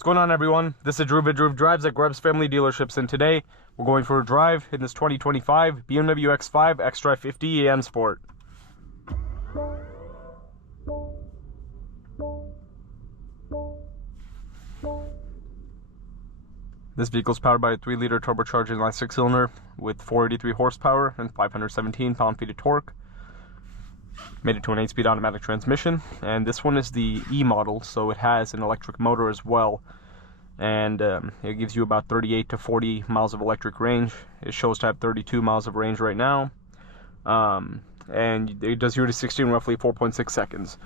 What's going on, everyone? This is BMW Drives at Grubbs Family Dealerships, and today we're going for a drive in this 2025 BMW X5 xDrive50e M Sport. This vehicle is powered by a 3-liter turbocharged inline 6-cylinder with 483 horsepower and 517 pound-feet of torque. Made it to an 8-speed automatic transmission, and this one is the E model, so it has an electric motor as well, and it gives you about 38 to 40 miles of electric range. It shows to have 32 miles of range right now, and it does 0 to 60 in roughly 4.6 seconds.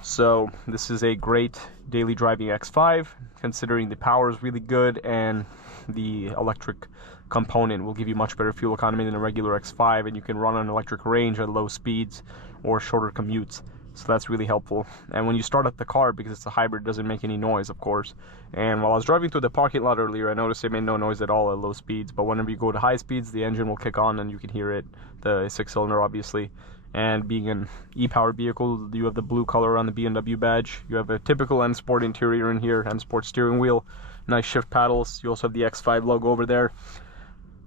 So this is a great daily driving X5, considering the power is really good and the electric component will give you much better fuel economy than a regular X5, and you can run on electric range at low speeds or shorter commutes, so that's really helpful. And when you start up the car, because it's a hybrid, it doesn't make any noise, of course. And while I was driving through the parking lot earlier, I noticed it made no noise at all at low speeds, but whenever you go to high speeds, the engine will kick on and you can hear it, the 6-cylinder obviously. And being an e-powered vehicle, you have the blue color on the BMW badge. You have a typical M Sport interior in here, M Sport steering wheel, nice shift paddles. You also have the X5 logo over there.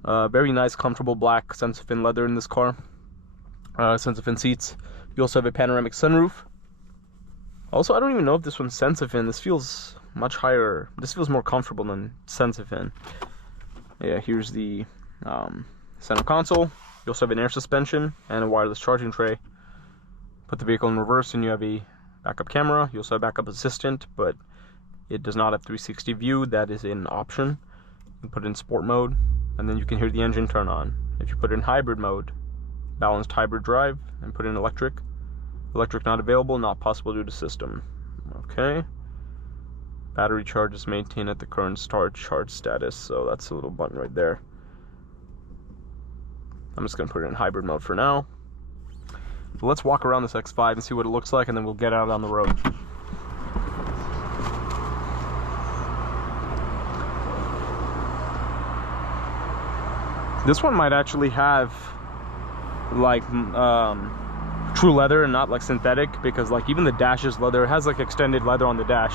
Very nice, comfortable black Sensafin leather in this car. Sensafin seats. You also have a panoramic sunroof. Also, I don't even know if this one's Sensafin. This feels much higher. This feels more comfortable than Sensafin. Yeah, here's the center console. You also have an air suspension and a wireless charging tray. Put the vehicle in reverse and you have a backup camera. You also have backup assistant, but it does not have 360 view. That is an option. You put it in sport mode, and then you can hear the engine turn on. If you put it in hybrid mode, balanced hybrid drive, and put in electric not available, not possible due to system. Okay. Battery charge is maintained at the current start charge status, so that's a little button right there. I'm just going to put it in hybrid mode for now. But let's walk around this X5 and see what it looks like, and then we'll get out on the road. This one might actually have like true leather and not like synthetic, because like even the dash is leather. It has like extended leather on the dash.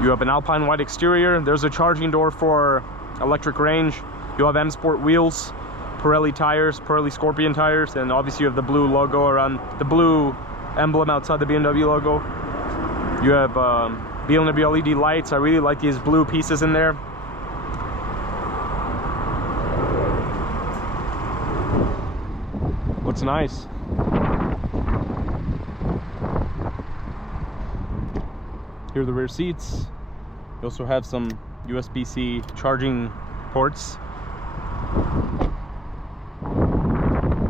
You have an Alpine white exterior. There's a charging door for electric range. You have M Sport wheels, Pirelli tires, Pirelli Scorpion tires, and obviously you have the blue logo around, the blue emblem outside the BMW logo. You have BMW LED lights. I really like these blue pieces in there. Looks nice. Here are the rear seats. You also have some USB-C charging ports.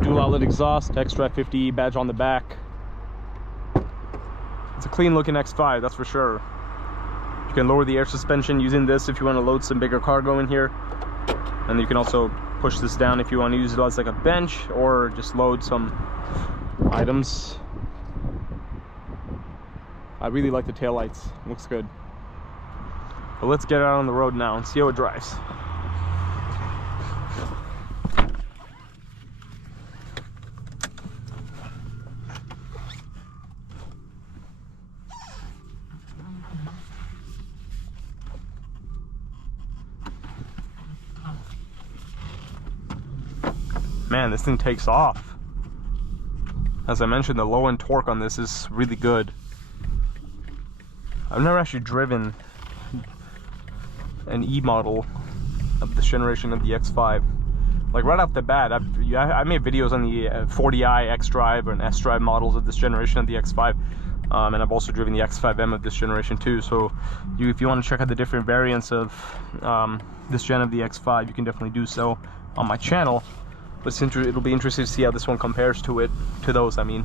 Dual outlet exhaust, xDrive50e badge on the back. It's a clean looking X5, that's for sure. You can lower the air suspension using this if you want to load some bigger cargo in here. And you can also push this down if you want to use it as like a bench or just load some items. I really like the taillights, looks good. But let's get out on the road now and see how it drives. Man, this thing takes off. As I mentioned, the low end torque on this is really good. I've never actually driven an E model of this generation of the X5. Like right off the bat, I made videos on the 40i xDrive and S-Drive models of this generation of the X5. And I've also driven the X5M of this generation too. So if you want to check out the different variants of this gen of the X5, you can definitely do so on my channel. But it'll be interesting to see how this one compares to those, I mean.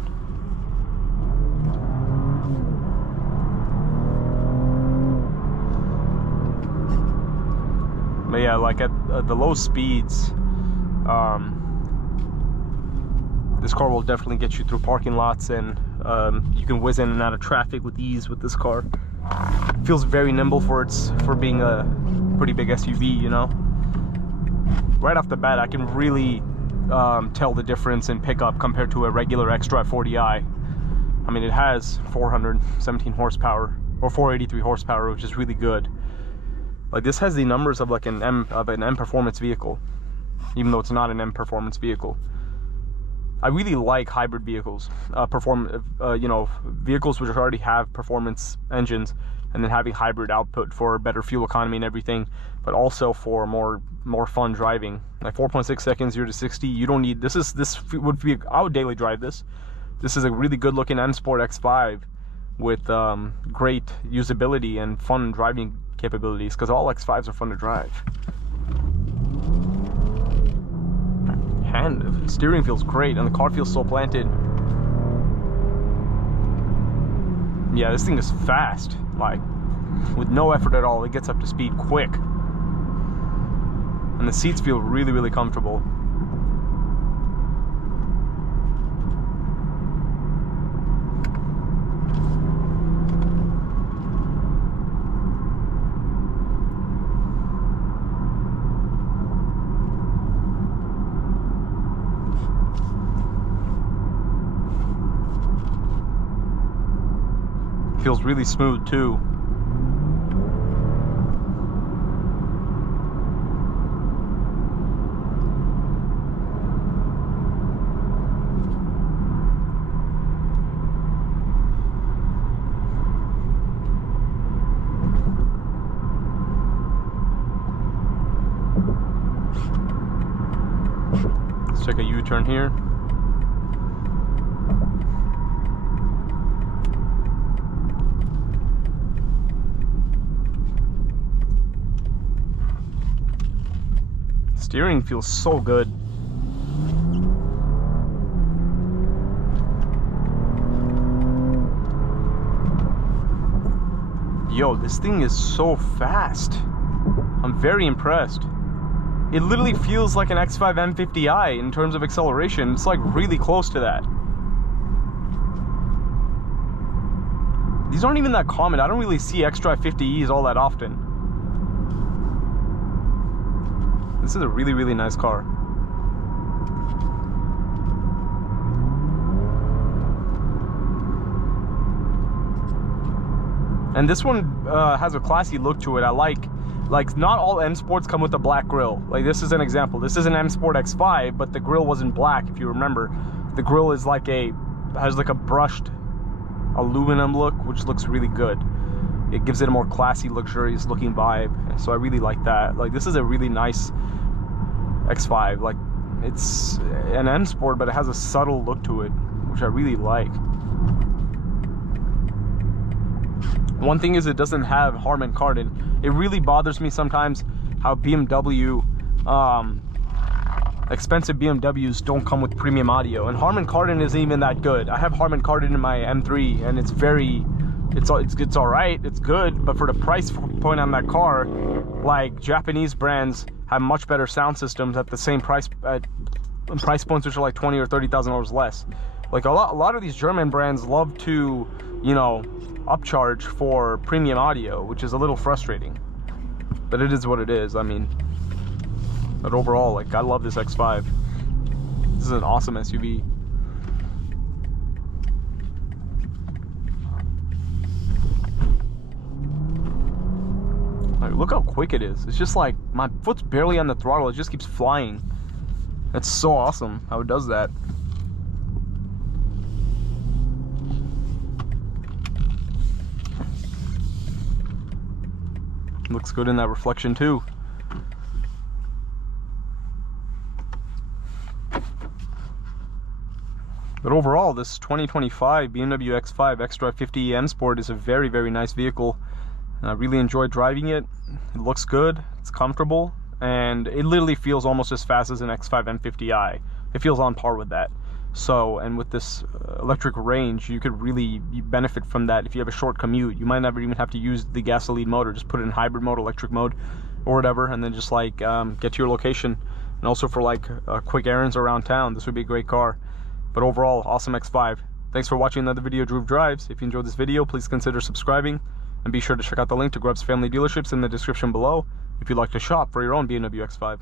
But yeah, like at the low speeds, this car will definitely get you through parking lots, and you can whiz in and out of traffic with ease with this car. It feels very nimble for being a pretty big SUV, you know. Right off the bat, I can really tell the difference in pickup compared to a regular xDrive40i. I mean, it has 417 horsepower or 483 horsepower, which is really good. Like, this has the numbers of like an M performance vehicle, even though it's not an M performance vehicle. I really like hybrid vehicles, you know, vehicles which already have performance engines, and then having hybrid output for better fuel economy and everything, but also for more fun driving. Like 4.6 seconds 0 to 60. You don't need this would be, I would daily drive this. This is a really good looking M Sport X5 with great usability and fun driving capabilities, because all X5s are fun to drive. And steering feels great, and the car feels so planted. Yeah, this thing is fast. Like, with no effort at all, it gets up to speed quick. And the seats feel really, really comfortable. Feels really smooth too. Let's take a U-turn here. Steering feels so good. Yo, this thing is so fast. I'm very impressed. It literally feels like an X5 M50i in terms of acceleration. It's like really close to that. These aren't even that common. I don't really see xDrive50es all that often. This is a really, really nice car. And this one has a classy look to it. I like not all M Sports come with a black grille. Like, this is an example. This is an M Sport X5, but the grille wasn't black, if you remember. The grille is like has like a brushed aluminum look, which looks really good. It gives it a more classy, luxurious looking vibe. So I really like that. Like, this is a really nice X5. Like, it's an M Sport, but it has a subtle look to it, which I really like. One thing is, it doesn't have Harman Kardon. It really bothers me sometimes how BMW, expensive BMWs don't come with premium audio, and Harman Kardon isn't even that good. I have Harman Kardon in my M3, and it's all right, it's good, but for the price point on that car, like, Japanese brands have much better sound systems at the same price, at price points which are like $20,000 or $30,000 less. Like, a lot of these German brands love to, you know, upcharge for premium audio, which is a little frustrating, but it is what it is. I mean, but overall, like, I love this X5. This is an awesome SUV. Like, look how quick it is. It's just like, my foot's barely on the throttle, it just keeps flying. That's so awesome how it does that. Looks good in that reflection too. But overall, this 2025 BMW X5 xDrive50e M Sport is a very, very nice vehicle. I really enjoy driving it. It looks good, it's comfortable, and it literally feels almost as fast as an X5 M50i. It feels on par with that. So, and with this electric range, you could really benefit from that if you have a short commute. You might never even have to use the gasoline motor. Just put it in hybrid mode, electric mode, or whatever, and then just like get to your location. And also for like quick errands around town, this would be a great car. But overall, awesome X5. Thanks for watching another video of Drew Drives. If you enjoyed this video, please consider subscribing, and be sure to check out the link to Grubb's family dealerships in the description below if you'd like to shop for your own BMW X5.